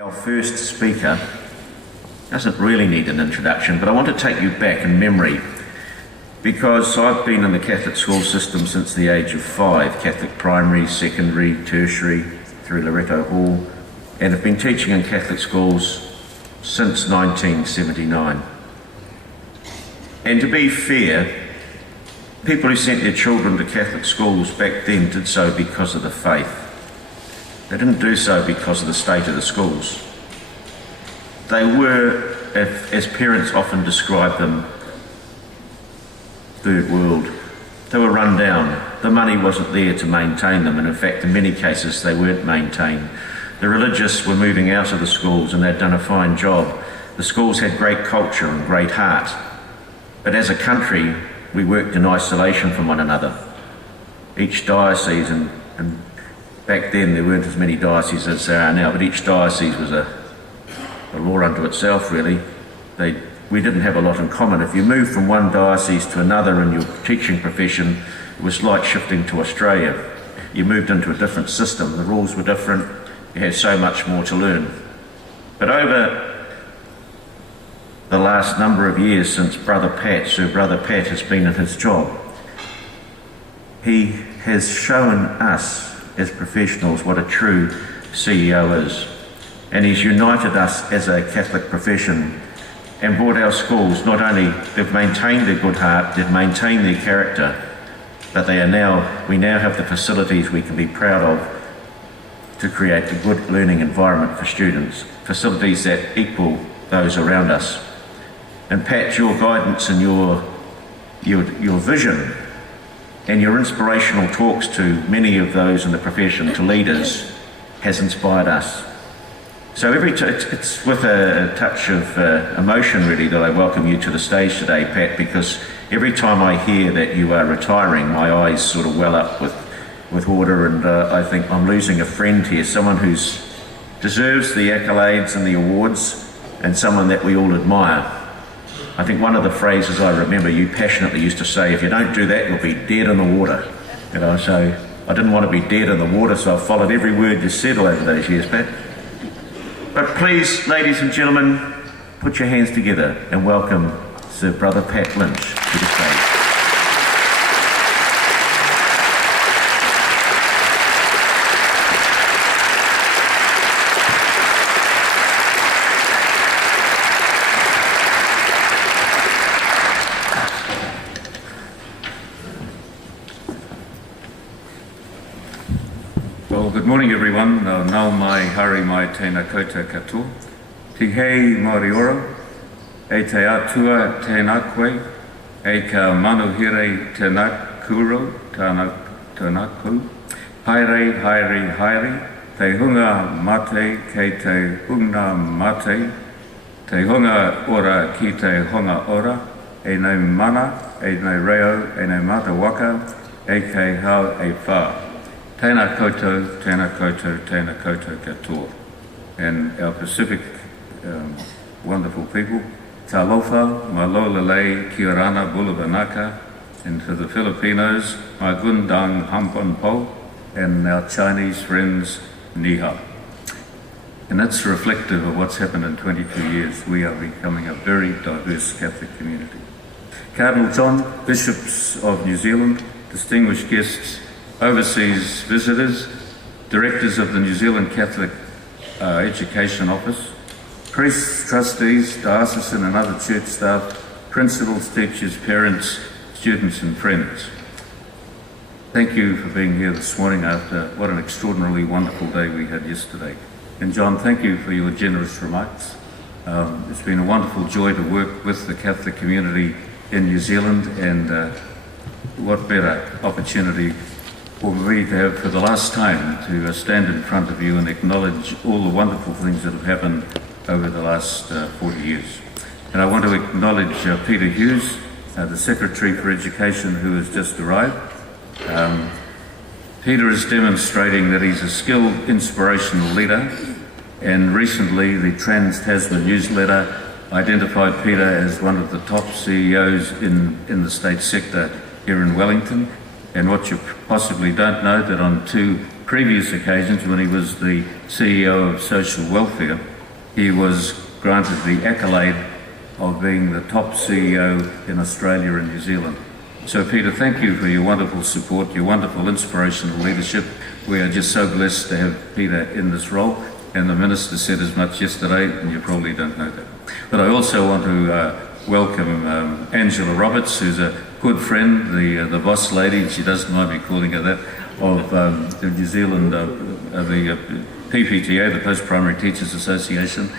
Our first speaker doesn't really need an introduction, but I want to take you back in memory because I've been in the Catholic school system since the age of 5, Catholic primary, secondary, tertiary, through Loretto Hall, and have been teaching in Catholic schools since 1979. And to be fair, people who sent their children to Catholic schools back then did so because of the faith. They didn't do so because of the state of the schools. They were, as parents often describe them, third world. They were run down. The money wasn't there to maintain them, and in fact, in many cases, they weren't maintained. The religious were moving out of the schools, and they'd done a fine job. The schools had great culture and great heart. But as a country, we worked in isolation from one another. Each diocese, and back then there weren't as many dioceses as there are now, but each diocese was a law unto itself, really. We didn't have a lot in common. If you moved from one diocese to another in your teaching profession, it was like shifting to Australia. You moved into a different system. The rules were different. You had so much more to learn. But over the last number of years since Sir Brother Pat has been in his job, he has shown us as professionals what a true CEO is. And he's united us as a Catholic profession and brought our schools, not only they've maintained their good heart, they've maintained their character, but we now have the facilities we can be proud of to create a good learning environment for students, facilities that equal those around us. And Pat, your guidance and your vision and your inspirational talks to many of those in the profession, to leaders, has inspired us. So it's with a touch of emotion really that I welcome you to the stage today, Pat, because every time I hear that you are retiring, my eyes sort of well up with water, and I think I'm losing a friend here, someone who deserves the accolades and the awards, and someone that we all admire. I think one of the phrases I remember you passionately used to say, if you don't do that, you'll be dead in the water. So I didn't want to be dead in the water, so I followed every word you said all over those years, Pat. But please, ladies and gentlemen, put your hands together and welcome Sir Brother Pat Lynch to the stage. Well, good morning everyone. Nau mai hari mai tēnā koutou katoa. Te hei Māori ora, e te atua tēnā koe, e ka manuhire tēnā kuro, tēnā kou. Haere, haere, haere, te hunga mate kei te hunga mate, te hunga ora ki te hunga ora, e nei mana, e nei reo, e nei mata waka, e kei hau e whā. Tēnā koutou, tēnā koutou, tēnā koutou katoa. And our Pacific wonderful people, talofa, malola lei, kia rana, bulabanaka, and to the Filipinos, my gundang hampon po, and our Chinese friends, ni hao. And that's reflective of what's happened in 22 years. We are becoming a very diverse Catholic community. Cardinal John, bishops of New Zealand, distinguished guests, overseas visitors, directors of the New Zealand Catholic Education Office, priests, trustees, diocesan and other church staff, principals, teachers, parents, students and friends. Thank you for being here this morning after what an extraordinarily wonderful day we had yesterday. And John, thank you for your generous remarks. It's been a wonderful joy to work with the Catholic community in New Zealand, and what better opportunity for me to have for the last time to stand in front of you and acknowledge all the wonderful things that have happened over the last 40 years. And I want to acknowledge Peter Hughes, the Secretary for Education, who has just arrived. Peter is demonstrating that he's a skilled, inspirational leader, and recently the Trans-Tasman newsletter identified Peter as one of the top CEOs in the state sector here in Wellington. And what you possibly don't know, that on 2 previous occasions when he was the CEO of social welfare, he was granted the accolade of being the top CEO in Australia and New Zealand. So Peter, thank you for your wonderful support, your wonderful inspirational leadership. We are just so blessed to have Peter in this role, and the Minister said as much yesterday, and you probably don't know that. But I also want to welcome Angela Roberts, who's a good friend, the boss lady, and she doesn't mind me calling her that, of the New Zealand, the PPTA, the Post-Primary Teachers Association.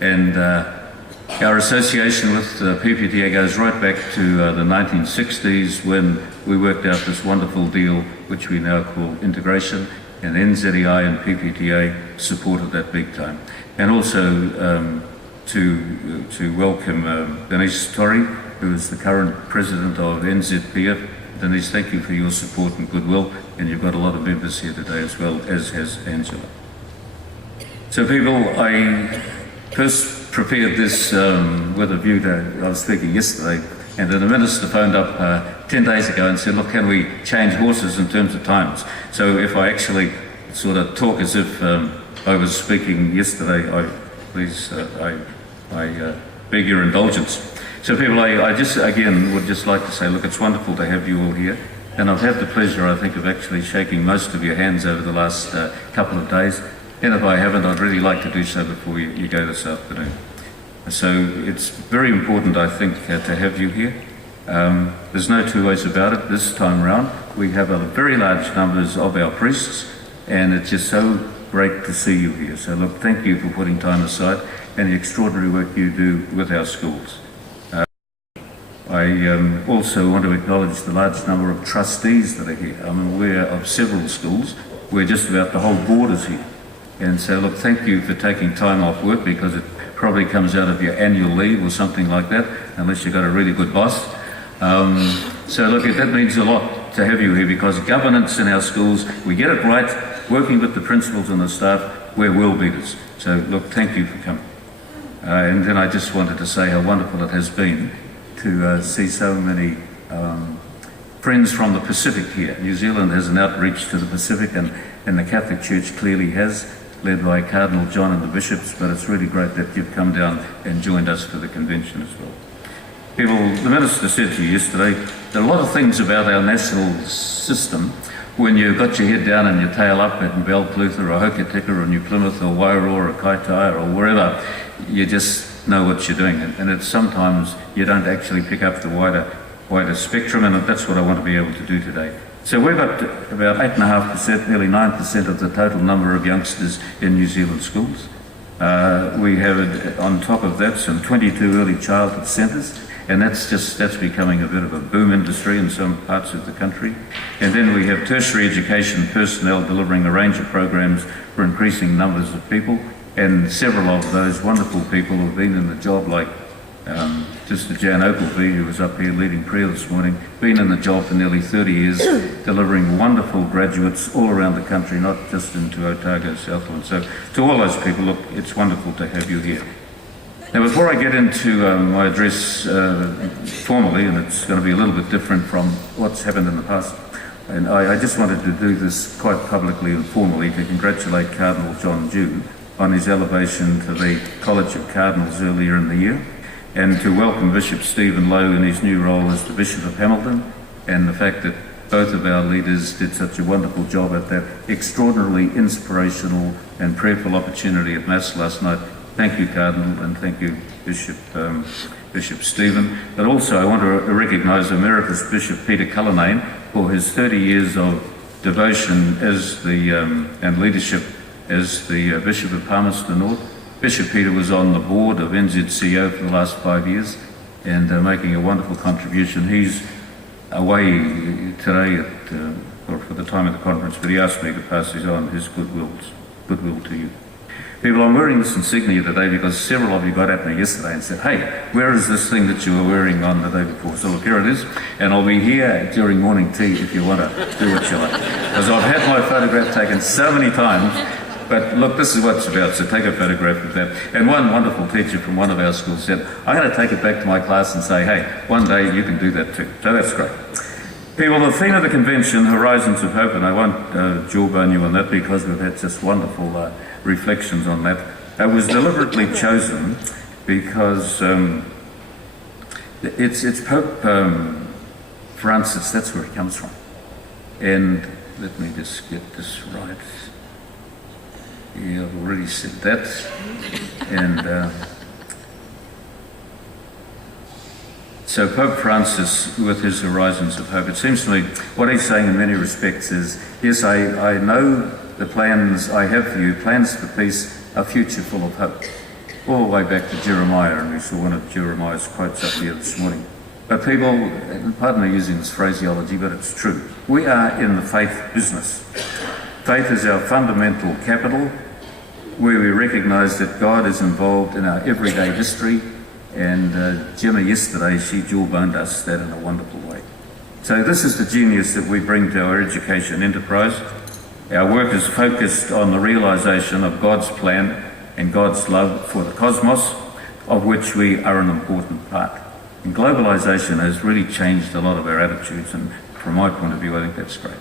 And our association with the PPTA goes right back to the 1960s when we worked out this wonderful deal, which we now call integration, and NZEI and PPTA supported that big time. And also to welcome Denise Torrey, who is the current president of NZPF. Denise, thank you for your support and goodwill, and you've got a lot of members here today as well, as has Angela. So people, I first prepared this with a view to, I was speaking yesterday, and then the Minister phoned up 10 days ago and said, look, can we change horses in terms of times? So if I actually sort of talk as if I was speaking yesterday, I beg your indulgence. So people, I just again would just like to say, look, it's wonderful to have you all here. And I've had the pleasure, I think, of actually shaking most of your hands over the last couple of days. And if I haven't, I'd really like to do so before you go this afternoon. So it's very important, I think, to have you here. There's no two ways about it. This time around, we have a very large numbers of our priests, and it's just so great to see you here. So look, thank you for putting time aside and the extraordinary work you do with our schools. I also want to acknowledge the large number of trustees that are here. I'm aware of several schools where just about the whole board is here. And so look, thank you for taking time off work, because it probably comes out of your annual leave or something like that, unless you've got a really good boss. So look, that means a lot to have you here, because governance in our schools, we get it right, working with the principals and the staff, we're world beaters. So look, thank you for coming. And then I just wanted to say how wonderful it has been to see so many friends from the Pacific here. New Zealand has an outreach to the Pacific, and the Catholic Church clearly has, led by Cardinal John and the bishops, but it's really great that you've come down and joined us for the convention as well. People, the Minister said to you yesterday, there are a lot of things about our national system when you've got your head down and your tail up at Balclutha or Hokitika or New Plymouth or Wairoa or Kaitaia or wherever, you just know what you're doing, and it's sometimes you don't actually pick up the wider spectrum, and that's what I want to be able to do today. So we've got about 8.5%, nearly 9% of the total number of youngsters in New Zealand schools. We have, on top of that, some 22 early childhood centres, and that's becoming a bit of a boom industry in some parts of the country. And then we have tertiary education personnel delivering a range of programs for increasing numbers of people, and several of those wonderful people have been in the job, like Sister Jan Oakleby, who was up here leading prayer this morning, been in the job for nearly 30 years, delivering wonderful graduates all around the country, not just into Otago, Southland. So to all those people, look, it's wonderful to have you here. Now, before I get into my address formally, and it's going to be a little bit different from what's happened in the past, and I just wanted to do this quite publicly and formally to congratulate Cardinal John Dew on his elevation to the College of Cardinals earlier in the year, and to welcome Bishop Stephen Lowe in his new role as the Bishop of Hamilton, and the fact that both of our leaders did such a wonderful job at that extraordinarily inspirational and prayerful opportunity at Mass last night. Thank you, Cardinal, and thank you, Bishop Stephen. But also I want to recognise Emeritus Bishop Peter Cullinane for his 30 years of devotion as and leadership as the Bishop of Palmerston North. Bishop Peter was on the board of NZCO for the last 5 years and making a wonderful contribution. He's away today for the time of the conference, but he asked me to pass his goodwill to you. People, I'm wearing this insignia today because several of you got at me yesterday and said, hey, where is this thing that you were wearing on the day before? So look, here it is, and I'll be here during morning tea if you want to do what you like. Because I've had my photograph taken so many times, but look, this is what it's about, so take a photograph of that. And one wonderful teacher from one of our schools said, I'm going to take it back to my class and say, hey, one day you can do that too. So that's great. People, the theme of the convention, Horizons of Hope, and I won't jawbone you on that because we've had just wonderful reflections on that. It was deliberately chosen because it's Pope Francis, that's where he comes from. And let me just get this right. Yeah, I've already said that. And so Pope Francis, with his Horizons of Hope, it seems to me what he's saying in many respects is, yes, I know the plans I have for you, plans for peace, a future full of hope. All the way back to Jeremiah, and we saw one of Jeremiah's quotes up here this morning. But people, and pardon me using this phraseology, but it's true. We are in the faith business. Faith is our fundamental capital, where we recognise that God is involved in our everyday history, and Gemma yesterday, she jawboned us that in a wonderful way. So this is the genius that we bring to our education enterprise. Our work is focused on the realisation of God's plan and God's love for the cosmos, of which we are an important part. And globalisation has really changed a lot of our attitudes, and from my point of view, I think that's great.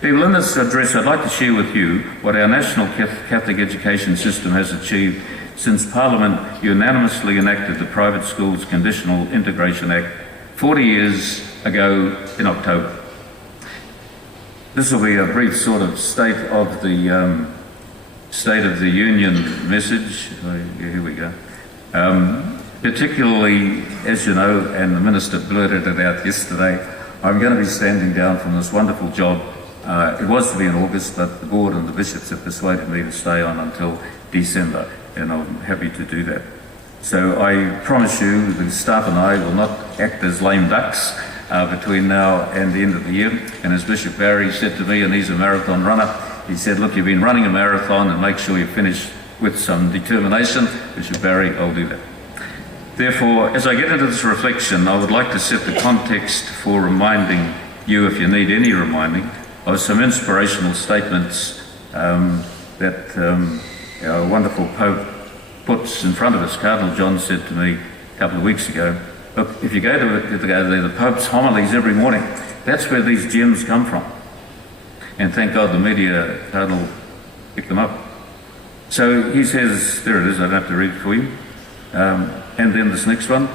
People, in this address, I'd like to share with you what our national Catholic education system has achieved since Parliament unanimously enacted the Private Schools Conditional Integration Act 40 years ago in October. This will be a brief sort of State of the Union message. Here we go. Particularly, as you know, and the Minister blurted it out yesterday, I'm going to be standing down from this wonderful job. It was to be in August, but the board and the bishops have persuaded me to stay on until December, and I'm happy to do that. So I promise you, the staff and I will not act as lame ducks between now and the end of the year. And as Bishop Barry said to me, and he's a marathon runner, he said, look, you've been running a marathon, and make sure you finish with some determination. Bishop Barry, I'll do that. Therefore, as I get into this reflection, I would like to set the context for reminding you, if you need any reminding, of some inspirational statements that our wonderful Pope puts in front of us. Cardinal John said to me a couple of weeks ago, look, if you go to the Pope's homilies every morning, that's where these gems come from. And thank God the media, Cardinal, picked them up. So he says, there it is, I don't have to read it for you. And then this next one,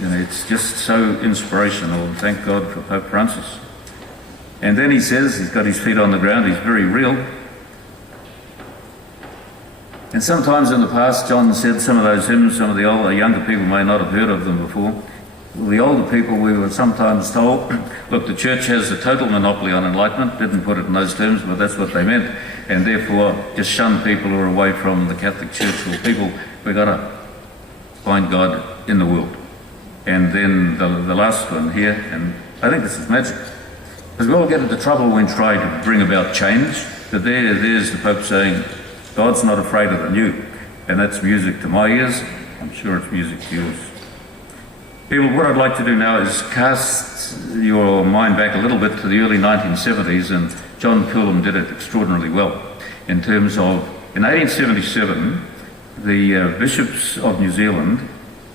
you know, it's just so inspirational, and thank God for Pope Francis. And then he says, he's got his feet on the ground, he's very real. And sometimes in the past, John said some of those hymns, some of the older, younger people may not have heard of them before. Well, the older people, we were sometimes told, look, the church has a total monopoly on enlightenment, didn't put it in those terms, but that's what they meant, and therefore just shun people who are away from the Catholic Church. Well, people, we've got to find God in the world. And then the last one here, and I think this is magic, because we all get into trouble when we try to bring about change, but there's the Pope saying, God's not afraid of the new, and that's music to my ears. I'm sure it's music to yours. People, what I'd like to do now is cast your mind back a little bit to the early 1970s, and John Coulomb did it extraordinarily well in terms of, in 1877, the bishops of New Zealand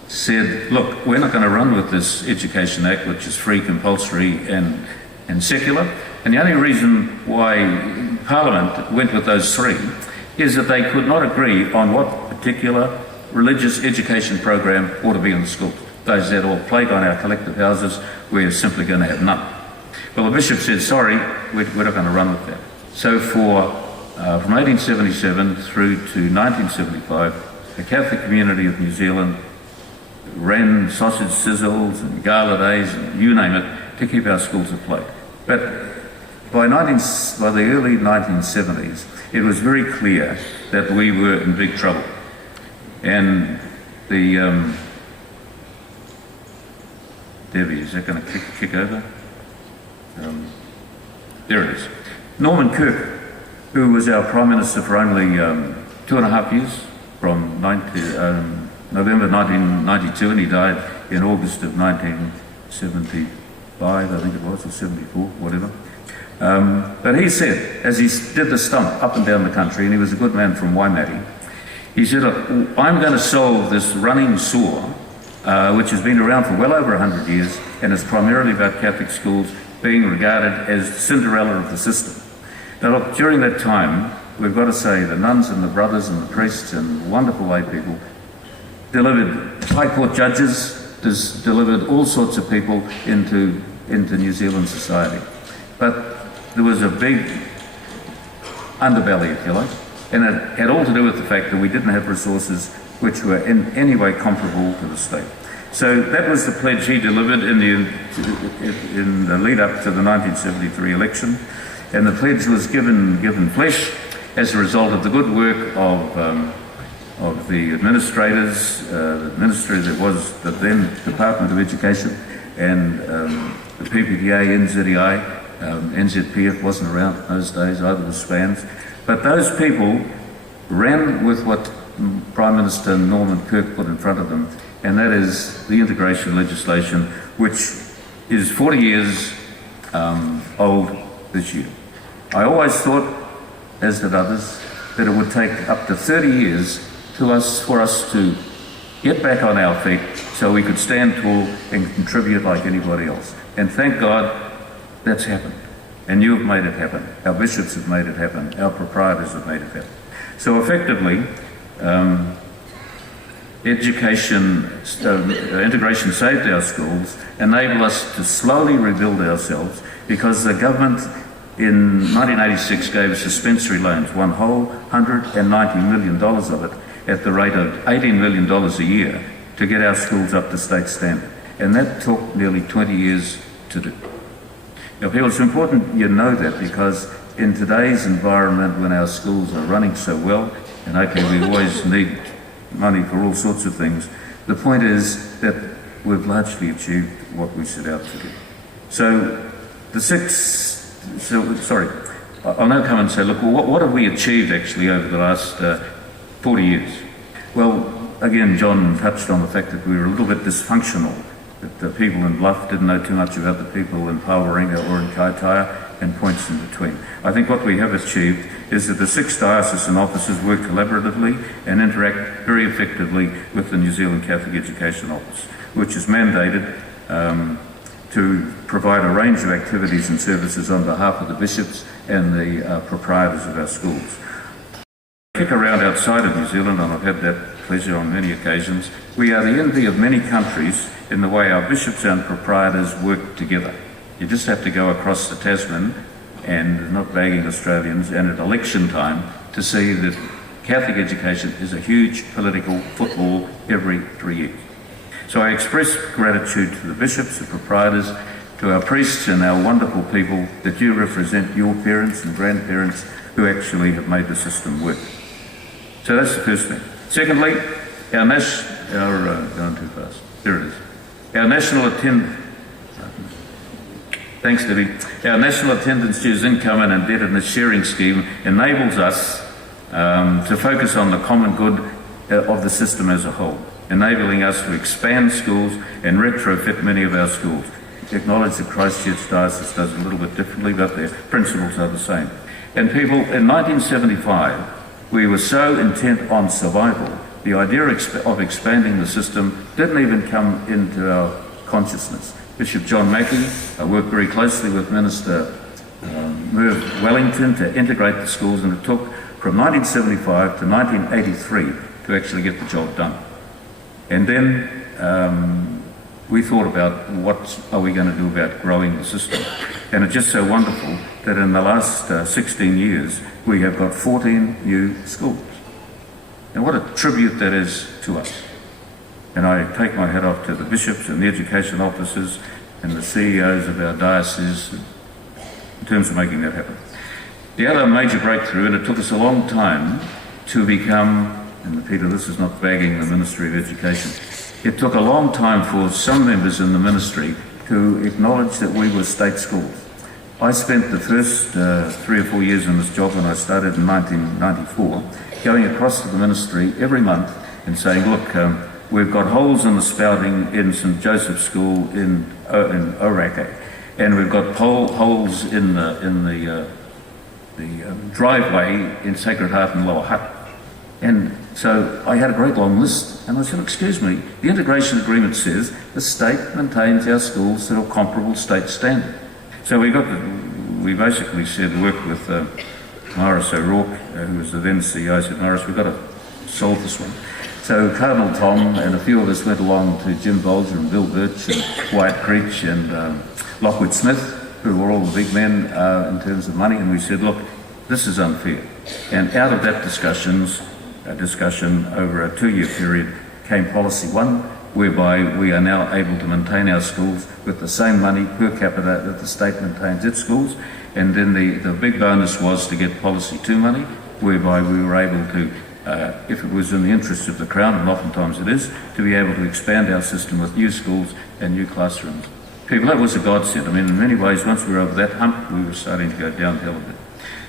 said, look, we're not going to run with this Education Act, which is free, compulsory and secular, and the only reason why Parliament went with those three is that they could not agree on what particular religious education program ought to be in the schools. Those that all plague on our collective houses, we're simply going to have none. Well, the bishop said, sorry, we're not going to run with that. So from 1877 through to 1975, the Catholic community of New Zealand ran sausage sizzles and gala days and you name it to keep our schools afloat. But by the early 1970s, it was very clear that we were in big trouble. And the Debbie, is that going to kick over? There it is. Norman Kirk, who was our Prime Minister for only 2.5 years, from November 1992, and he died in August of 1975, I think it was, or 74, whatever. But he said, as he did the stump up and down the country, and he was a good man from Waimate, he said, look, I'm going to solve this running sore which has been around for well over 100 years and is primarily about Catholic schools being regarded as Cinderella of the system. Now look, during that time, we've got to say the nuns and the brothers and the priests and wonderful lay people delivered High Court judges, delivered all sorts of people into New Zealand society. But there was a big underbelly, if you like, and it had all to do with the fact that we didn't have resources which were in any way comparable to the state. So that was the pledge he delivered in the lead up to the 1973 election, and the pledge was given flesh as a result of the good work of the administrators, the ministry that was the then Department of Education, and the PPTA, NZEI, NZPF wasn't around in those days, either was SPANZ. But those people ran with what Prime Minister Norman Kirk put in front of them, and that is the integration legislation, which is 40 years old this year. I always thought, as did others, that it would take up to 30 years for us to get back on our feet so we could stand tall and contribute like anybody else. And thank God that's happened. And you've made it happen. Our bishops have made it happen. Our proprietors have made it happen. So effectively, integration saved our schools, enabled us to slowly rebuild ourselves, because the government in 1986 gave us suspensory loans, one whole $190 million of it, at the rate of $18 million a year, to get our schools up to state standard. And that took nearly 20 years to do. Now, people, it's important you know that, because in today's environment, when our schools are running so well, and okay, we always need money for all sorts of things, the point is that we've largely achieved what we set out to do. So I'll now come and say, look, well, what have we achieved actually over the last 40 years? Well, again, John touched on the fact that we were a little bit dysfunctional, that the people in Bluff didn't know too much about the people in Pawaringa or in Kaitaia, and points in between. I think what we have achieved is that the 6 diocesan offices work collaboratively and interact very effectively with the New Zealand Catholic Education Office, which is mandated to provide a range of activities and services on behalf of the bishops and the proprietors of our schools. Kick around outside of New Zealand, and I've had that pleasure on many occasions, we are the envy of many countries in the way our bishops and proprietors work together. You just have to go across the Tasman, and not bagging Australians, and at election time to see that Catholic education is a huge political football every 3 years. So I express gratitude to the bishops, the proprietors, to our priests and our wonderful people that you represent, your parents and grandparents who actually have made the system work. So that's the first thing. Secondly, going too fast. There it is. Our national attendance. Thanks, Debbie. Our national attendance dues income and indebtedness sharing scheme enables us to focus on the common good of the system as a whole, enabling us to expand schools and retrofit many of our schools. Acknowledge that Christchurch Diocese does it a little bit differently, but their principles are the same. And people, in 1975, we were so intent on survival, the idea of expanding the system didn't even come into our consciousness. Bishop John Mackey worked very closely with Minister Merv Wellington to integrate the schools, and it took from 1975 to 1983 to actually get the job done. And then we thought about what are we going to do about growing the system. And it's just so wonderful that in the last 16 years we have got 14 new schools. And what a tribute that is to us. And I take my hat off to the bishops and the education officers and the CEOs of our dioceses in terms of making that happen. The other major breakthrough, and it took us a long time to become, and Peter, this is not bagging the Ministry of Education, it took a long time for some members in the ministry to acknowledge that we were state schools. I spent the first 3 or 4 years in this job when I started in 1994, going across to the ministry every month and saying, look, we've got holes in the spouting in St Joseph's School in Orake, and we've got holes in the driveway in Sacred Heart and Lower Hutt. And So I had a great long list, and I said, excuse me, the integration agreement says the state maintains our schools to a comparable state standard. So we basically said, work with Morris O'Rourke, who was the then CEO, said, Morris, we've got to solve this one. So Cardinal Tom and a few of us went along to Jim Bolger and Bill Birch and Wyatt Creech and Lockwood Smith, who were all the big men in terms of money, and we said, look, this is unfair. And out of that discussion over a 2-year period came Policy 1, whereby we are now able to maintain our schools with the same money per capita that the state maintains its schools. And then the big bonus was to get Policy 2 money, whereby we were able to, if it was in the interest of the Crown, and oftentimes it is, to be able to expand our system with new schools and new classrooms. People, that was a godsend. I mean, in many ways, once we were over that hump, we were starting to go downhill a bit.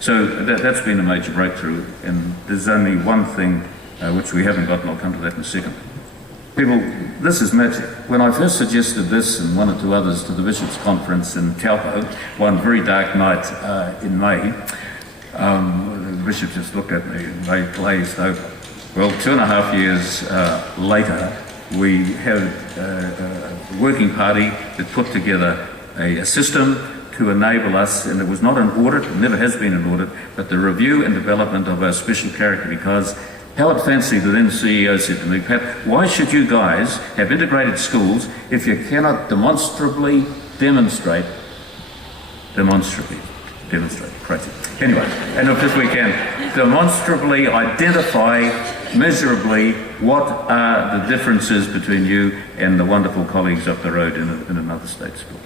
So that's been a major breakthrough, and there's only one thing which we haven't got, and I'll come to that in a second. People, this is magic. When I first suggested this and one or two others to the Bishops' Conference in Taupo, one very dark night in May, the Bishop just looked at me and they glazed over. Well, 2.5 years later, we had a working party that put together a system to enable us, and it was not an audit, it never has been an audit, but the review and development of our special character, because Howard Fancy, the then CEO, said to me, Pat, why should you guys have integrated schools if you cannot demonstrate, crazy. Anyway, and if we can demonstrably identify measurably what are the differences between you and the wonderful colleagues up the road in another state school.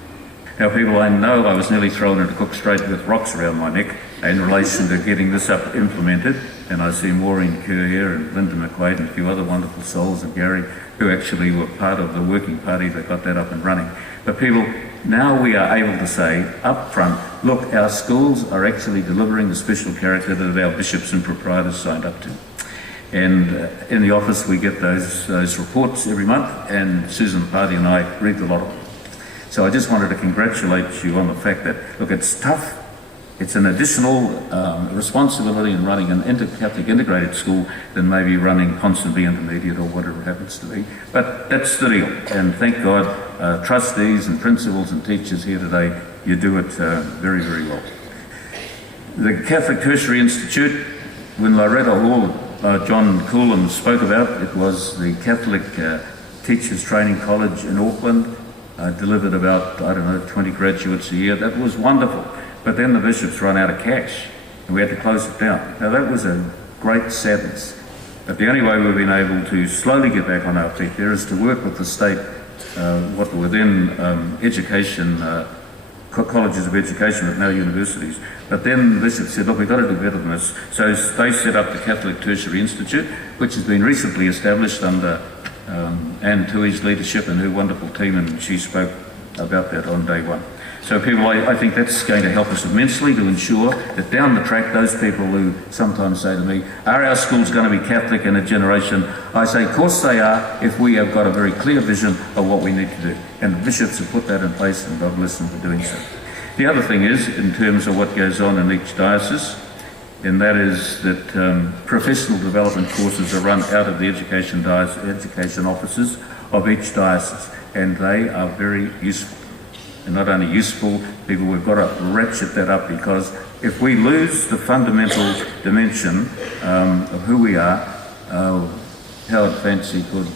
Now, people, I know I was nearly thrown into Cook Strait with rocks around my neck in relation to getting this up implemented, and I see Maureen Kerr here and Linda McQuaid and a few other wonderful souls, and Gary, who actually were part of the working party that got that up and running. But people, now we are able to say up front, look, our schools are actually delivering the special character that our bishops and proprietors signed up to. And in the office we get those reports every month, and Susan Party and I read a lot of them. So I just wanted to congratulate you on the fact that, look, it's tough. It's an additional responsibility in running an Catholic integrated school than maybe running Ponsonby Intermediate or whatever it happens to be. But that's the deal. And thank God, trustees and principals and teachers here today, you do it very, very well. The Catholic Tertiary Institute, when Loretta Hall, John Coulham spoke about, it was the Catholic Teachers Training College in Auckland, delivered about, 20 graduates a year. That was wonderful. But then the bishops ran out of cash and we had to close it down. Now that was a great sadness. But the only way we've been able to slowly get back on our feet there is to work with the state, what were then colleges of education but now universities. But then the bishops said, look, we've got to do better than this. So they set up the Catholic Tertiary Institute, which has been recently established under Anne Tui's leadership and her wonderful team, and she spoke about that on day one. So people, I think that's going to help us immensely to ensure that down the track, those people who sometimes say to me, are our schools going to be Catholic in a generation? I say, of course they are, if we have got a very clear vision of what we need to do. And the bishops have put that in place, and God bless them for doing so. The other thing is, in terms of what goes on in each diocese, and that is that professional development courses are run out of the education offices of each diocese, and they are very useful. And not only useful, people, we've got to ratchet that up, because if we lose the fundamental dimension of who we are, Howard Fancy could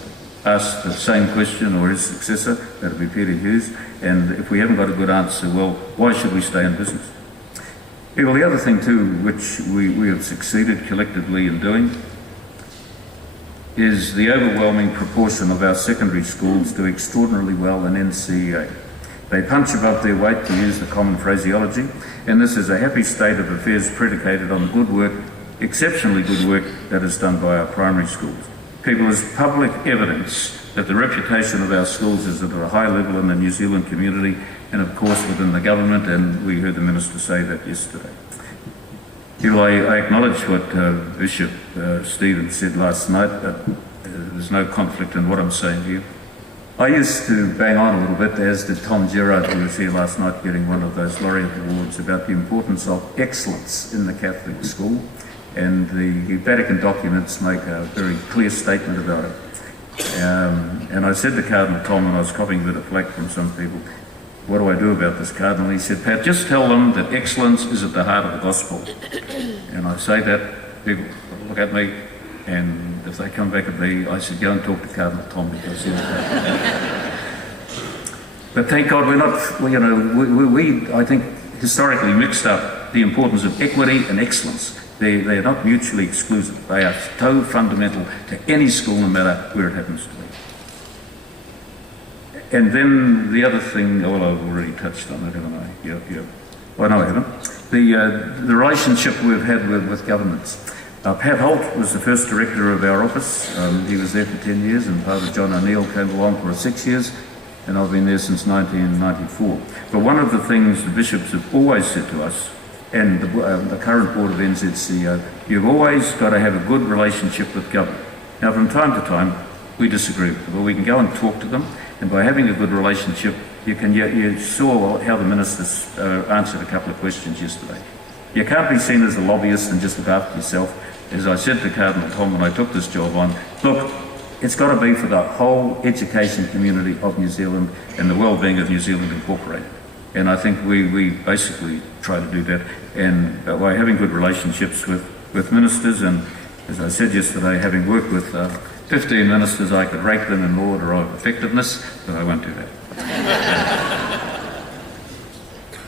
ask the same question, or his successor, that would be Peter Hughes, and if we haven't got a good answer, well, why should we stay in business? People, the other thing too, which we have succeeded collectively in doing, is the overwhelming proportion of our secondary schools do extraordinarily well in NCEA. They punch above their weight, to use the common phraseology, and this is a happy state of affairs predicated on good work, exceptionally good work, that is done by our primary schools. People, there's public evidence that the reputation of our schools is at a high level in the New Zealand community, and of course within the government, and we heard the Minister say that yesterday. People, I acknowledge what Bishop Stevens said last night, but there's no conflict in what I'm saying here. I used to bang on a little bit, as did Tom Gerard, who was here last night getting one of those laureate awards, about the importance of excellence in the Catholic school. and the Vatican documents make a very clear statement about it. And I said to Cardinal Tom, and I was copying a bit of flack from some people, what do I do about this, Cardinal? He said, Pat, just tell them that excellence is at the heart of the gospel. And I say that, people look at me, and if they come back at me, I said, go and talk to Cardinal Tom, because he'll But thank God we're not, we I think, historically mixed up the importance of equity and excellence. They are not mutually exclusive. They are so fundamental to any school, no matter where it happens to be. And then the other thing, well, I've already touched on it, haven't I? Yeah. Well, no, I haven't. The relationship we've had with governments. Pat Holt was the first director of our office. He was there for 10 years, and Father John O'Neill came along for 6 years, and I've been there since 1994. But one of the things the bishops have always said to us, and the current board of NZCO, you've always got to have a good relationship with government. Now, from time to time, we disagree with them, but we can go and talk to them, and by having a good relationship, you saw how the ministers answered a couple of questions yesterday. You can't be seen as a lobbyist and just look after yourself. As I said to Cardinal Tom when I took this job on, look, it's got to be for the whole education community of New Zealand and the well-being of New Zealand Incorporated. And I think we basically try to do that, and by having good relationships with ministers, and as I said yesterday, having worked with 15 ministers, I could rank them in order of effectiveness, but I won't do that.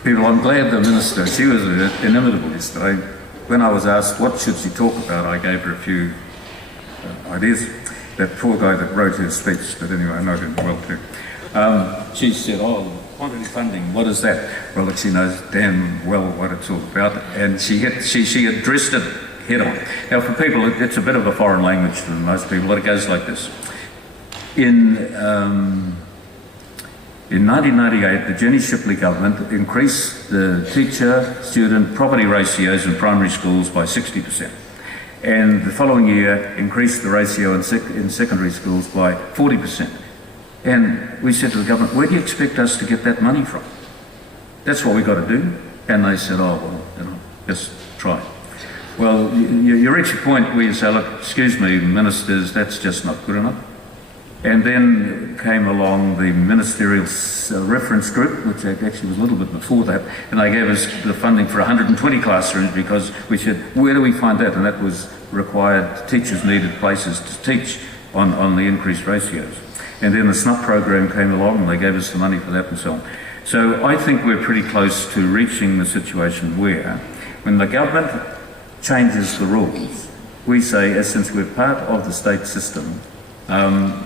People, I'm glad the minister, she was inimitable yesterday. When I was asked what should she talk about, I gave her a few ideas. That poor guy that wrote her speech, but anyway, I know him well too. She said, quantity funding, what is that? Well, look, she knows damn well what it's all about, and she addressed it head on. Now, for people, it's a bit of a foreign language to most people, but it goes like this. In 1998, the Jenny Shipley government increased the teacher-student poverty ratios in primary schools by 60%. And the following year, increased the ratio in secondary schools by 40%. And we said to the government, where do you expect us to get that money from? That's what we've got to do. And they said, just try. Well, you reach a point where you say, look, excuse me, ministers, that's just not good enough. And then came along the ministerial reference group, which actually was a little bit before that, and they gave us the funding for 120 classrooms because we said, where do we find that? And that was required, teachers needed places to teach on the increased ratios. And then the SNUP program came along and they gave us the money for that and so on. So I think we're pretty close to reaching the situation where, when the government changes the rules, we say, since we're part of the state system,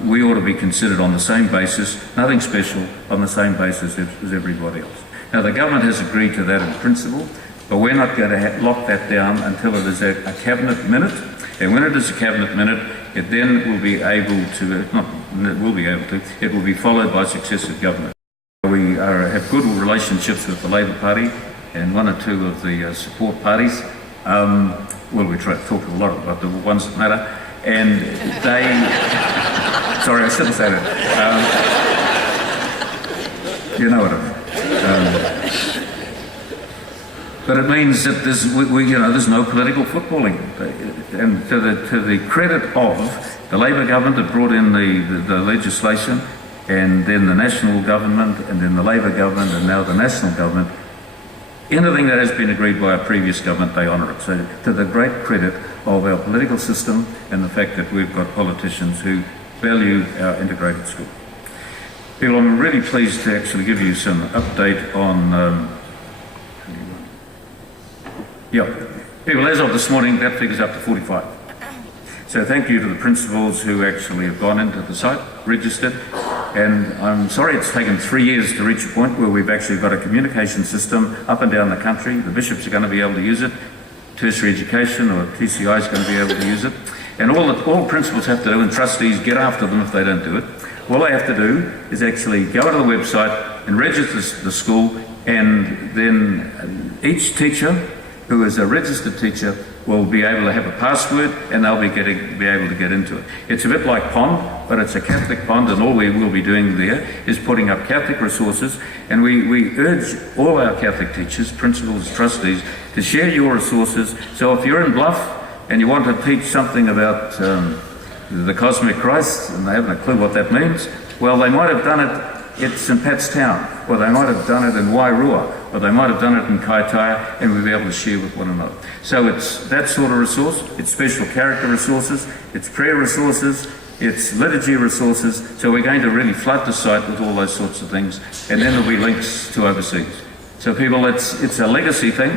we ought to be considered on the same basis, nothing special, on the same basis as everybody else. Now, the government has agreed to that in principle, but we're not going to lock that down until it is a cabinet minute. And when it is a cabinet minute, it then will be able to, it will be followed by successive government. We have good relationships with the Labour Party and one or two of the support parties. We try to talk a lot about the ones that matter. And they, sorry, I shouldn't say that. You know what I mean. But it means that there's no political footballing. And to the credit of the Labour government that brought in the legislation, and then the national government, and then the Labour government, and now the national government, anything that has been agreed by a previous government, they honour it. So to the great credit of our political system and the fact that we've got politicians who value our integrated school. People, I'm really pleased to actually give you some update on people, as of this morning, that figure's up to 45. So thank you to the principals who actually have gone into the site, registered, and I'm sorry it's taken 3 years to reach a point where we've actually got a communication system up and down the country. The bishops are going to be able to use it, tertiary education or TCI is going to be able to use it, and all principals have to do, and trustees get after them if they don't do it. All they have to do is actually go to the website and register the school, and then each teacher who is a registered teacher will be able to have a password and they'll be able to get into it. It's a bit like Pond, but it's a Catholic Pond, and all we will be doing there is putting up Catholic resources, and we urge all our Catholic teachers, principals, trustees to share your resources. So if you're in Bluff and you want to teach something about the cosmic Christ, and they haven't a clue what that means, well, they might have done it at St. Pat's Town, or they might have done it in Wairua, or they might have done it in Kaitaia, and we'll be able to share with one another. So it's that sort of resource, it's special character resources, it's prayer resources, it's liturgy resources, so we're going to really flood the site with all those sorts of things, and then there'll be links to overseas. So people, it's a legacy thing,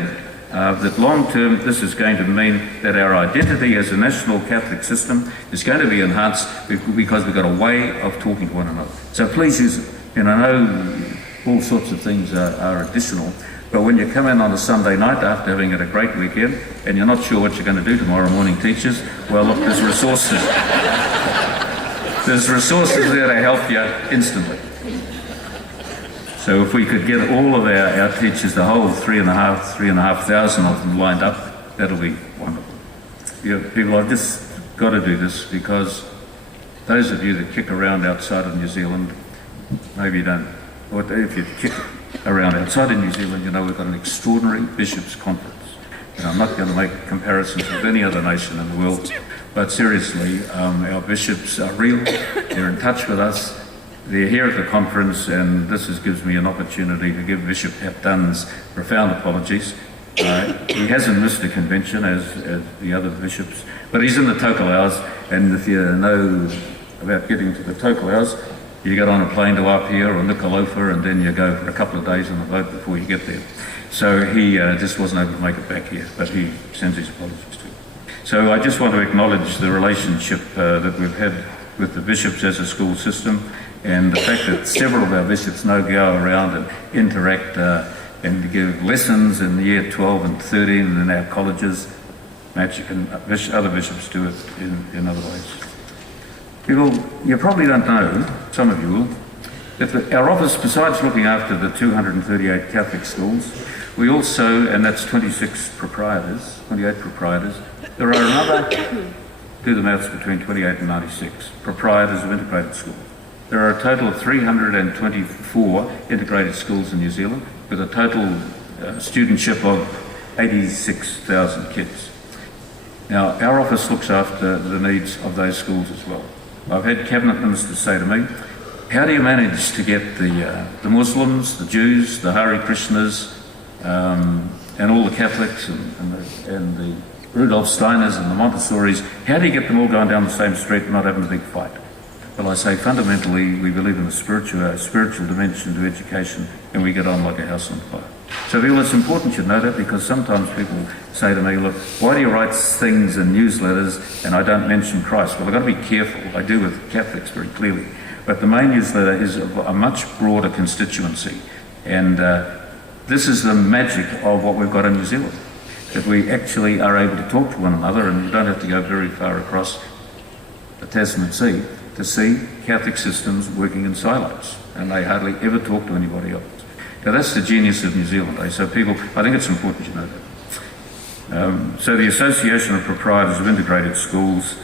that long term this is going to mean that our identity as a national Catholic system is going to be enhanced because we've got a way of talking to one another. So please use it. And I know all sorts of things are additional, but when you come in on a Sunday night after having had a great weekend and you're not sure what you're going to do tomorrow morning, teachers, well look, there's resources. There's resources there to help you instantly. So if we could get all of our teachers, the whole 3,500 of them lined up, that'll be wonderful. People, I've just got to do this because those of you that kick around outside of New Zealand, maybe you don't, or if you kick around outside of New Zealand, you know we've got an extraordinary bishops' conference. And I'm not going to make comparisons with any other nation in the world, but seriously, our bishops are real, they're in touch with us, they're here at the conference, and this gives me an opportunity to give Bishop Pat Dunn's profound apologies. He hasn't missed a convention as the other bishops, but he's in the Tokelau's, and if you know about getting to the Tokelau's, you get on a plane to Apia or Nuku'alofa, and then you go for a couple of days on a boat before you get there. So he just wasn't able to make it back here, but he sends his apologies too. So I just want to acknowledge the relationship that we've had with the bishops as a school system, and the fact that several of our bishops now go around and interact and give lessons in the year 12 and 13 in our colleges. Magic, and other bishops do it in other ways. People, you probably don't know, some of you will, that our office, besides looking after the 238 Catholic schools, we also, and that's 28 proprietors, there are another, do the maths, between 28 and 96 proprietors of integrated schools. There are a total of 324 integrated schools in New Zealand with a total studentship of 86,000 kids. Now, our office looks after the needs of those schools as well. I've had cabinet ministers say to me, how do you manage to get the Muslims, the Jews, the Hare Krishnas, and all the Catholics and the Rudolf Steiners and the Montessoris, how do you get them all going down the same street and not having a big fight? Well, I say fundamentally we believe in a spiritual dimension to education, and we get on like a house on fire. So it's important you know that, because sometimes people say to me, look, why do you write things in newsletters and I don't mention Christ? Well, I've got to be careful. I do with Catholics very clearly. But the main newsletter is a much broader constituency, and this is the magic of what we've got in New Zealand, that we actually are able to talk to one another, and you don't have to go very far across the Tasman Sea to see Catholic systems working in silos, and they hardly ever talk to anybody else. Now that's the genius of New Zealand, eh? So people, I think it's important you know that. So the Association of Proprietors of Integrated Schools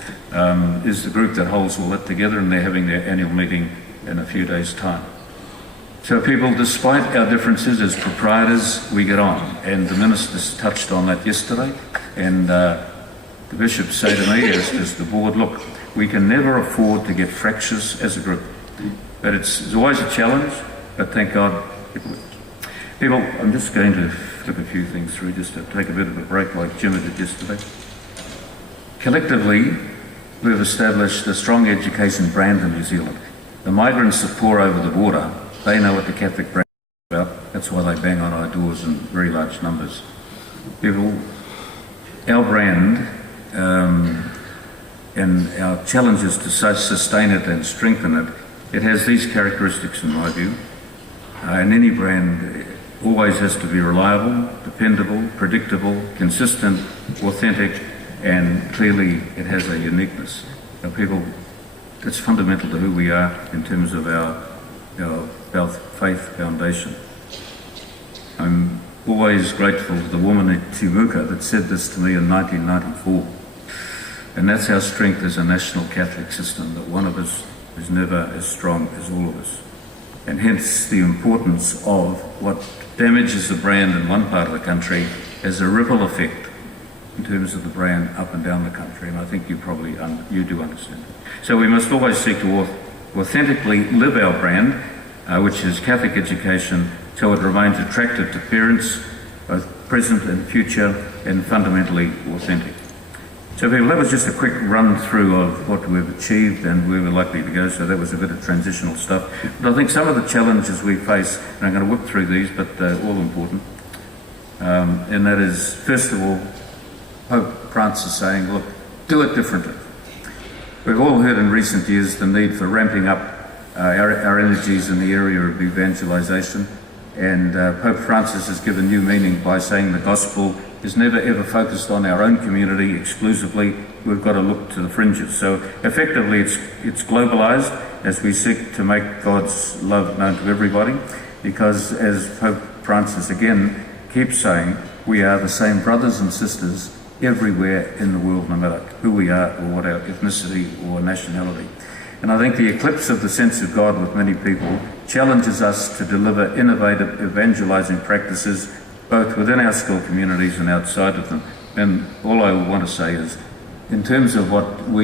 is the group that holds all that together, and they're having their annual meeting in a few days' time. So people, despite our differences as proprietors, we get on, and the ministers touched on that yesterday, and the bishops say to me, as does the board, look, we can never afford to get fractious as a group, but it's always a challenge, but thank God it works. People, I'm just going to flip a few things through just to take a bit of a break like Jim did yesterday. Collectively, we've established a strong education brand in New Zealand. The migrants that pour over the border, they know what the Catholic brand is about. That's why they bang on our doors in very large numbers. People, our brand and our challenges to sustain it and strengthen it, it has these characteristics in my view. And any brand always has to be reliable, dependable, predictable, consistent, authentic, and clearly it has a uniqueness. Now people, it's fundamental to who we are in terms of our faith foundation. I'm always grateful to the woman at Timuka that said this to me in 1994. And that's our strength as a national Catholic system, that one of us is never as strong as all of us. And hence the importance of what damages the brand in one part of the country has a ripple effect in terms of the brand up and down the country, and I think you probably you do understand. So we must always seek to authentically live our brand, which is Catholic education, so it remains attractive to parents, both present and future, and fundamentally authentic. So people, that was just a quick run through of what we've achieved and where we're likely to go, so that was a bit of transitional stuff. But I think some of the challenges we face, and I'm going to whip through these, but they're all important, and that is, first of all, Pope Francis saying, look, do it differently. We've all heard in recent years the need for ramping up our energies in the area of evangelisation, and Pope Francis has given new meaning by saying the gospel is never ever focused on our own community exclusively. We've got to look to the fringes. So effectively it's globalised as we seek to make God's love known to everybody, because as Pope Francis again keeps saying, we are the same brothers and sisters everywhere in the world, no matter who we are or what our ethnicity or nationality. And I think the eclipse of the sense of God with many people challenges us to deliver innovative evangelising practices both within our school communities and outside of them. And all I want to say is, in terms of what the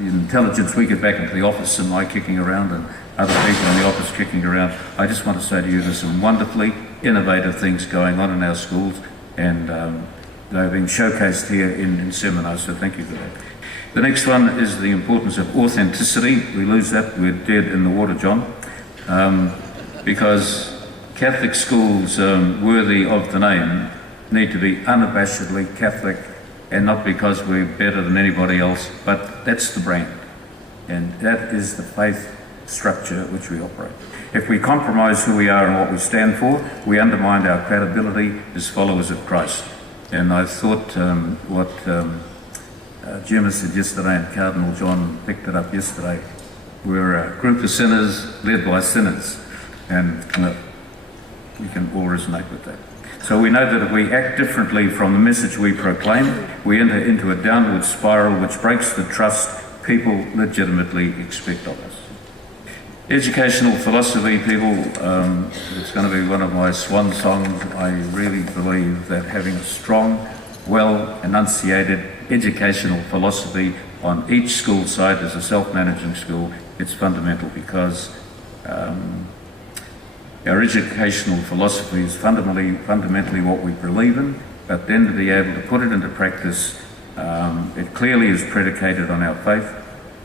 intelligence we get back into the office and my kicking around and other people in the office kicking around, I just want to say to you there's some wonderfully innovative things going on in our schools, and they're being showcased here in seminars, so thank you for that. The next one is the importance of authenticity. We lose that, we're dead in the water, John, because Catholic schools worthy of the name need to be unabashedly Catholic, and not because we're better than anybody else, but that's the brand, and that is the faith structure which we operate. If we compromise who we are and what we stand for, we undermine our credibility as followers of Christ. And I thought what Gemma said yesterday, and Cardinal John picked it up yesterday, we're a group of sinners led by sinners, and we can all resonate with that. So we know that if we act differently from the message we proclaim, we enter into a downward spiral which breaks the trust people legitimately expect of us. Educational philosophy, people, it's going to be one of my swan songs. I really believe that having a strong, well-enunciated educational philosophy on each school site as a self-managing school, it's fundamental, because our educational philosophy is fundamentally what we believe in, but then to be able to put it into practice, it clearly is predicated on our faith.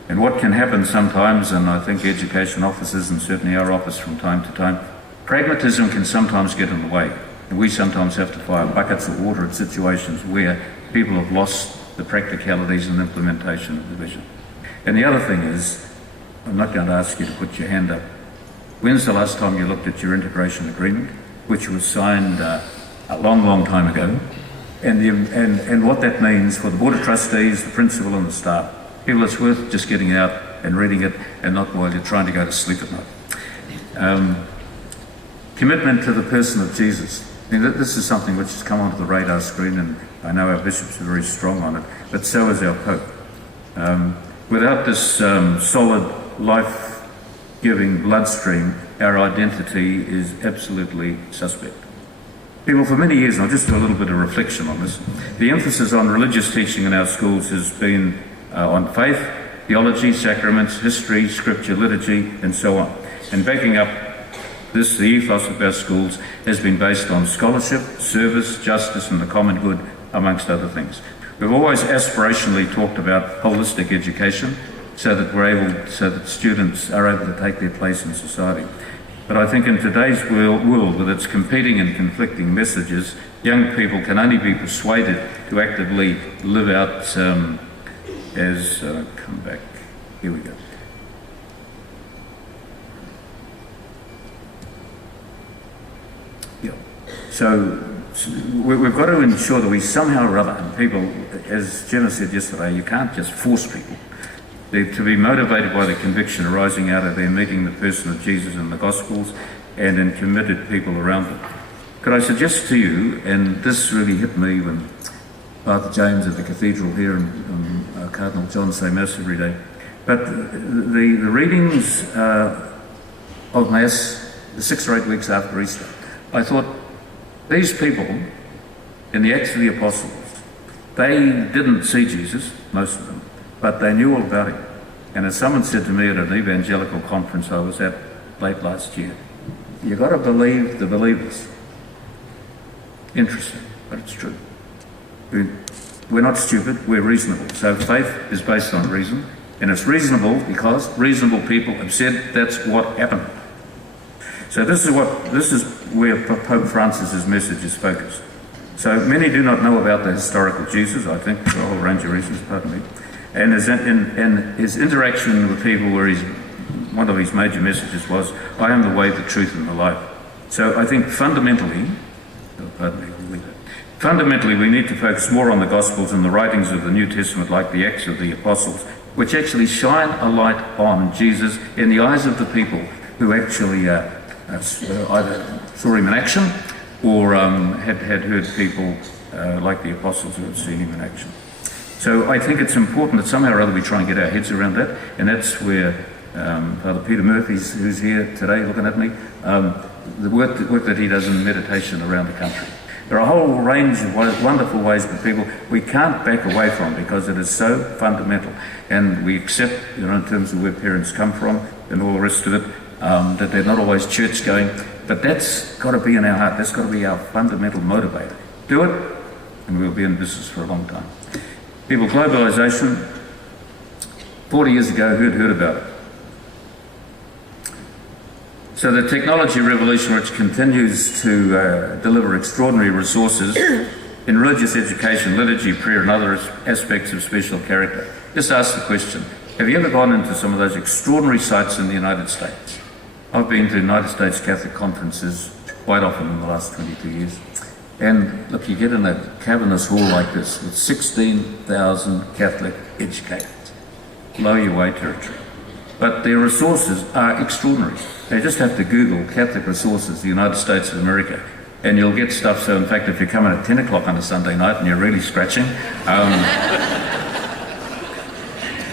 And what can happen sometimes, and I think education officers, and certainly our office from time to time, pragmatism can sometimes get in the way. And we sometimes have to fire buckets of water in situations where people have lost the practicalities and implementation of the vision. And the other thing is, I'm not going to ask you to put your hand up. When's the last time you looked at your integration agreement, which was signed a long time ago, and what that means for the Board of Trustees, the principal and the staff? People, it's worth just getting out and reading it, and not while you're trying to go to sleep at night. Commitment to the person of Jesus. I mean, this is something which has come onto the radar screen, and I know our bishops are very strong on it, but so is our Pope. Without this solid, life-giving bloodstream, our identity is absolutely suspect. People, for many years, and I'll just do a little bit of reflection on this, the emphasis on religious teaching in our schools has been on faith, theology, sacraments, history, scripture, liturgy, and so on. And backing up this, the ethos of our schools has been based on scholarship, service, justice, and the common good, amongst other things. We've always aspirationally talked about holistic education, so that students are able to take their place in society. But I think in today's world, with its competing and conflicting messages, young people can only be persuaded to actively live out come back, here we go. Yeah. So we've got to ensure that we somehow or other, and people, as Gemma said yesterday, you can't just force people. They're to be motivated by the conviction arising out of their meeting the person of Jesus in the Gospels and in committed people around them. Could I suggest to you, and this really hit me when Father James at the cathedral here and Cardinal John say Mass every day, but the readings of Mass the 6 or 8 weeks after Easter, I thought, these people in the Acts of the Apostles They didn't see Jesus, most of them, but they knew all about him. And as someone said to me at an evangelical conference I was at late last year, you've got to believe the believers. Interesting, but it's true. We're not stupid, we're reasonable. So faith is based on reason, and it's reasonable because reasonable people have said that's what happened. So this is where Pope Francis's message is focused. So many do not know about the historical Jesus, I think, for a whole range of reasons, pardon me. And his interaction with people, where one of his major messages was, I am the way, the truth, and the life. So I think fundamentally, we need to focus more on the Gospels and the writings of the New Testament, like the Acts of the Apostles, which actually shine a light on Jesus in the eyes of the people who actually either saw him in action or had heard people like the Apostles who had seen him in action. So I think it's important that somehow or other we try and get our heads around that, and that's where Father Peter Murphy, who's here today looking at me, the work that he does in meditation around the country. There are a whole range of wonderful ways that people we can't back away from because it is so fundamental, and we accept, in terms of where parents come from and all the rest of it, that they're not always church going, but that's got to be in our heart. That's got to be our fundamental motivator. Do it, and we'll be in business for a long time. People, globalisation, 40 years ago, who'd heard about it? So the technology revolution, which continues to deliver extraordinary resources in religious education, liturgy, prayer, and other aspects of spiritual character. Just ask the question, have you ever gone into some of those extraordinary sites in the United States? I've been to United States Catholic conferences quite often in the last 22 years. And look, you get in a cavernous hall like this with 16,000 Catholic educators. Blow your way territory. But their resources are extraordinary. They just have to Google Catholic resources, the United States of America, and you'll get stuff. So in fact, if you come in at 10 o'clock on a Sunday night and you're really scratching,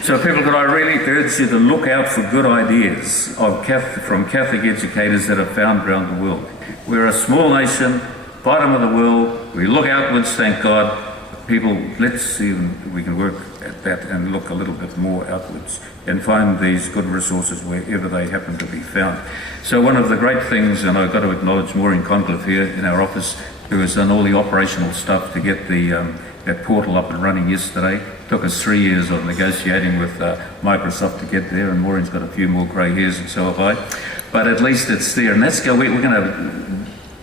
so people, could I really urge you to look out for good ideas from Catholic educators that are found around the world. We're a small nation, bottom of the world, we look outwards, thank God. People, let's see if we can work at that and look a little bit more outwards and find these good resources wherever they happen to be found. So one of the great things, and I've got to acknowledge Maureen Conkliffe here in our office, who has done all the operational stuff to get that portal up and running yesterday. It took us 3 years of negotiating with Microsoft to get there, and Maureen's got a few more grey hairs and so have I. But at least it's there, and we're going to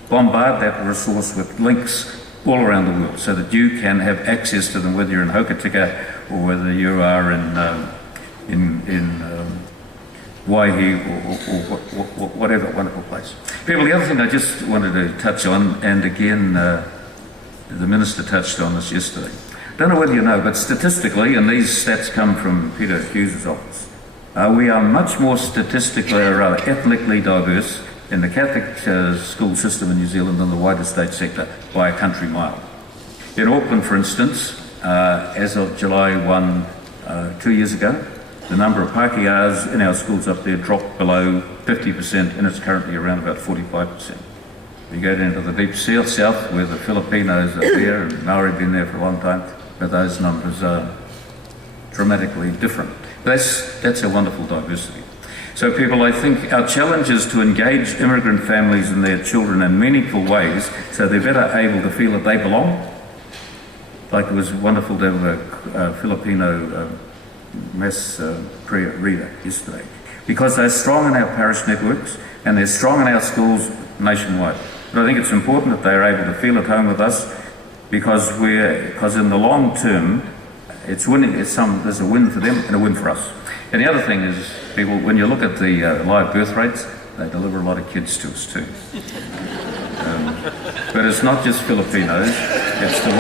bombard that resource with links all around the world so that you can have access to them, whether you're in Hokitika or whether you are in Waihi or whatever wonderful place. People, the other thing I just wanted to touch on, and again, the Minister touched on this yesterday. I don't know whether you know, but statistically, and these stats come from Peter Hughes' office, we are much more statistically or rather ethnically diverse in the Catholic school system in New Zealand than the wider state sector by a country mile. In Auckland, for instance, as of July 1, 2 years ago, the number of Pākehās in our schools up there dropped below 50%, and it's currently around about 45%. You go down to the deep south where the Filipinos are there, and Maori have been there for a long time, but those numbers are dramatically different. That's a wonderful diversity. So people, I think our challenge is to engage immigrant families and their children in meaningful ways so they're better able to feel that they belong. Like it was wonderful to have a Filipino mass prayer reader yesterday. Because they're strong in our parish networks and they're strong in our schools nationwide. But I think it's important that they're able to feel at home with us because in the long term, it's winning. There's a win for them and a win for us. And the other thing is, people, when you look at the live birth rates, they deliver a lot of kids to us too. But it's not just Filipinos, it's the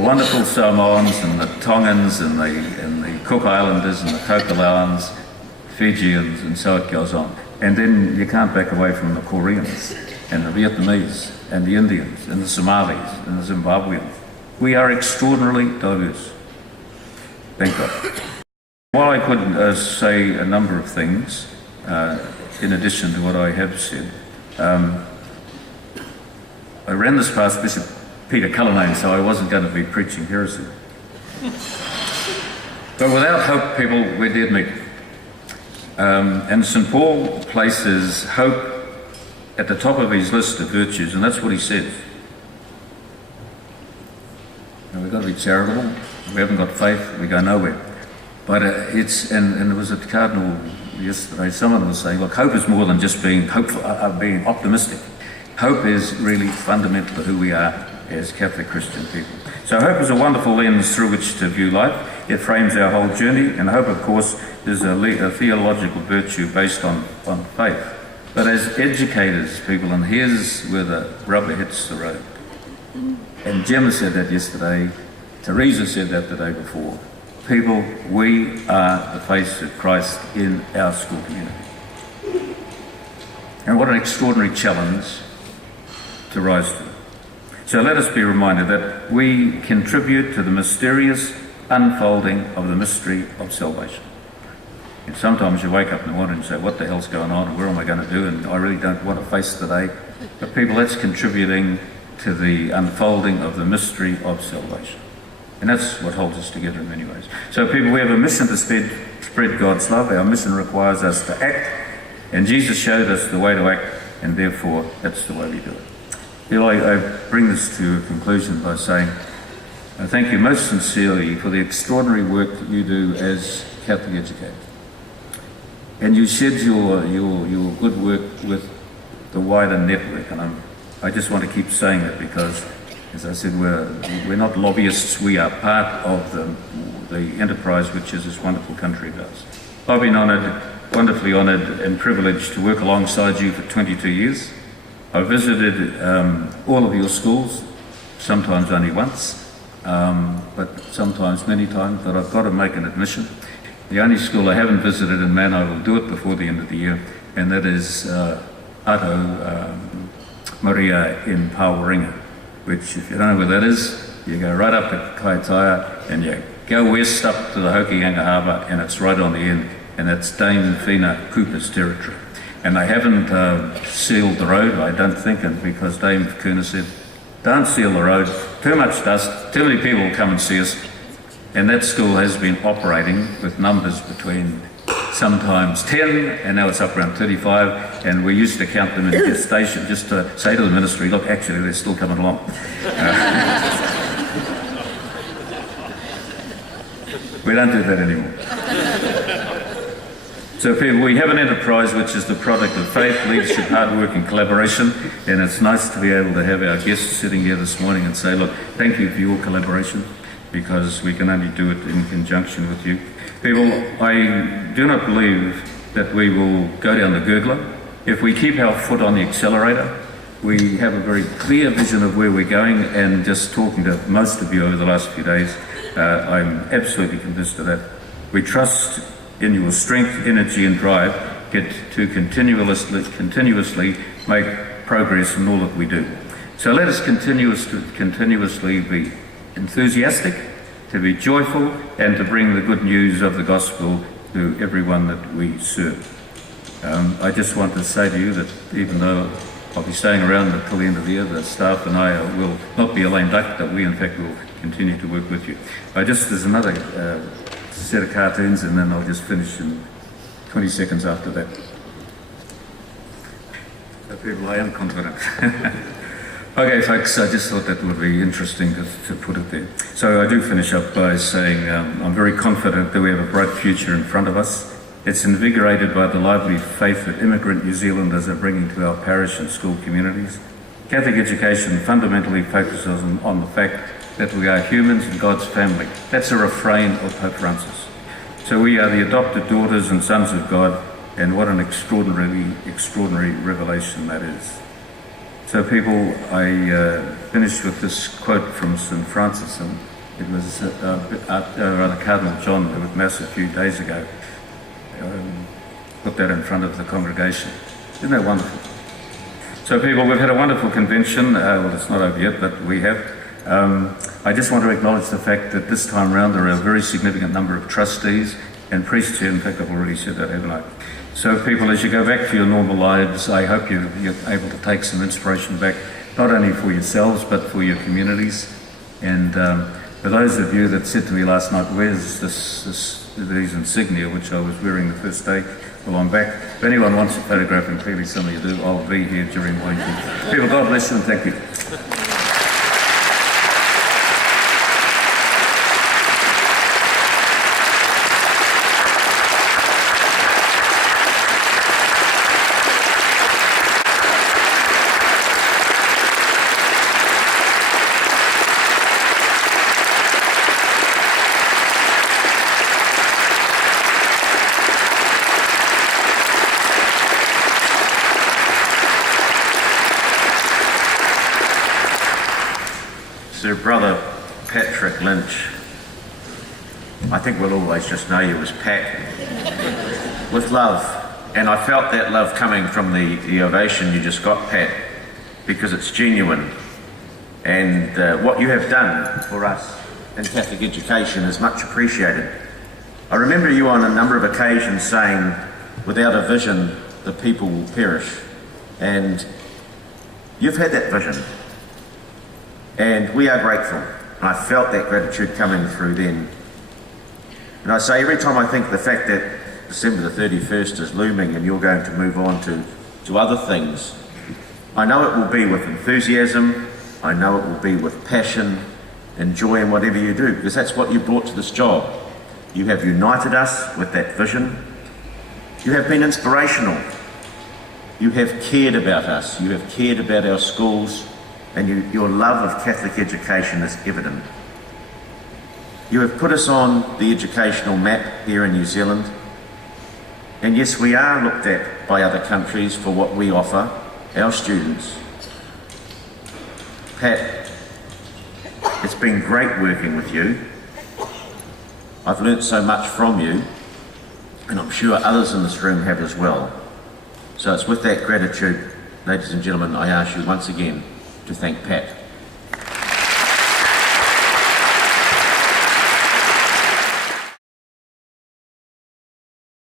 wonderful Samoans and the Tongans and the Cook Islanders and the Tokelauans, Fijians, and so it goes on. And then you can't back away from the Koreans and the Vietnamese and the Indians and the Somalis and the Zimbabweans. We are extraordinarily diverse. Thank God. While I could say a number of things in addition to what I have said, I ran this past Bishop Peter Cullinane, so I wasn't going to be preaching heresy. But without hope, people, we're dead meat. And St. Paul places hope at the top of his list of virtues, and that's what he says. And we've got to be charitable. If we haven't got faith, we go nowhere. But and it was at the Cardinal yesterday, someone was saying, look, hope is more than just being hopeful, being optimistic. Hope is really fundamental to who we are as Catholic Christian people. So hope is a wonderful lens through which to view life. It frames our whole journey, and hope, of course, is a theological virtue based on faith. But as educators, people, and here's where the rubber hits the road. And Gemma said that yesterday, Teresa said that the day before. People, we are the face of Christ in our school community. And what an extraordinary challenge to rise to. So let us be reminded that we contribute to the mysterious unfolding of the mystery of salvation. And sometimes you wake up in the morning and say, what the hell's going on, and where am I going to do, and I really don't want to face today. But people, that's contributing to the unfolding of the mystery of salvation. And that's what holds us together in many ways. So people, we have a mission to spread God's love. Our mission requires us to act, and Jesus showed us the way to act, and therefore that's the way we do it. I bring this to a conclusion by saying, I thank you most sincerely for the extraordinary work that you do as Catholic educators. And you shed your good work with the wider network, and I just want to keep saying that because, as I said, we're not lobbyists, we are part of the enterprise which is this wonderful country does. I've been wonderfully honoured and privileged to work alongside you for 22 years. I've visited all of your schools, sometimes only once, but sometimes many times, but I've got to make an admission. The only school I haven't visited, and man, I will do it before the end of the year, and that is Ato Maria in Pauwaringa, which, if you don't know where that is, you go right up to Kaitaia and you go west up to the Hokianga Harbour, and it's right on the end, and that's Dame Fina Cooper's territory. And they haven't sealed the road, I don't think, and because Dame Kuna said, don't seal the road, too much dust, too many people will come and see us. And that school has been operating with numbers between sometimes 10 and now it's up around 35, and we used to count them in the station just to say to the ministry, look, actually they're still coming along. We don't do that anymore. So people, we have an enterprise which is the product of faith, leadership, hard work and collaboration, and it's nice to be able to have our guests sitting here this morning and say, look, thank you for your collaboration, because we can only do it in conjunction with you. People, I do not believe that we will go down the gurgler. If we keep our foot on the accelerator, we have a very clear vision of where we're going, and just talking to most of you over the last few days, I'm absolutely convinced of that. We trust in your strength, energy and drive to continuously make progress in all that we do. So let us continuously be enthusiastic, to be joyful, and to bring the good news of the gospel to everyone that we serve. I just want to say to you that even though I'll be staying around until the end of the year, the staff and I will not be a lame duck, but we in fact will continue to work with you. There's another set of cartoons, and then I'll just finish in 20 seconds after that. So people, I am confident. Okay, folks, I just thought that would be interesting to put it there. So I do finish up by saying I'm very confident that we have a bright future in front of us. It's invigorated by the lively faith that immigrant New Zealanders are bringing to our parish and school communities. Catholic education fundamentally focuses on the fact that we are humans in God's family. That's a refrain of Pope Francis. So we are the adopted daughters and sons of God, and what an extraordinary revelation that is. So people, I finished with this quote from St. Francis, and it was Cardinal John at Mass a few days ago. Put that in front of the congregation. Isn't that wonderful? So people, we've had a wonderful convention. Well, it's not over yet, but we have. I just want to acknowledge the fact that this time round there are a very significant number of trustees and priests here. In fact, I've already said that, haven't I? So people, as you go back to your normal lives, I hope you're able to take some inspiration back not only for yourselves but for your communities. And for those of you that said to me last night, where's these insignia which I was wearing the first day? Well, I'm back. If anyone wants a photograph, and clearly some of you do, I'll be here during Wellington. People, God bless you and thank you. Sir Brother Patrick Lynch, I think we'll always just know you as Pat, with love. And I felt that love coming from the ovation you just got, Pat, because it's genuine. And what you have done for us in Catholic education is much appreciated. I remember you on a number of occasions saying, without a vision, the people will perish. And you've had that vision. And we are grateful. I felt that gratitude coming through then. And I say every time I think the fact that December the 31st is looming and you're going to move on to other things, I know it will be with enthusiasm, I know it will be with passion and joy in whatever you do, because that's what you brought to this job. You have united us with that vision. You have been inspirational. You have cared about us. You have cared about our schools. And your love of Catholic education is evident. You have put us on the educational map here in New Zealand. And yes, we are looked at by other countries for what we offer our students. Pat, it's been great working with you. I've learnt so much from you, and I'm sure others in this room have as well. So it's with that gratitude, ladies and gentlemen, I ask you once again to thank Pat.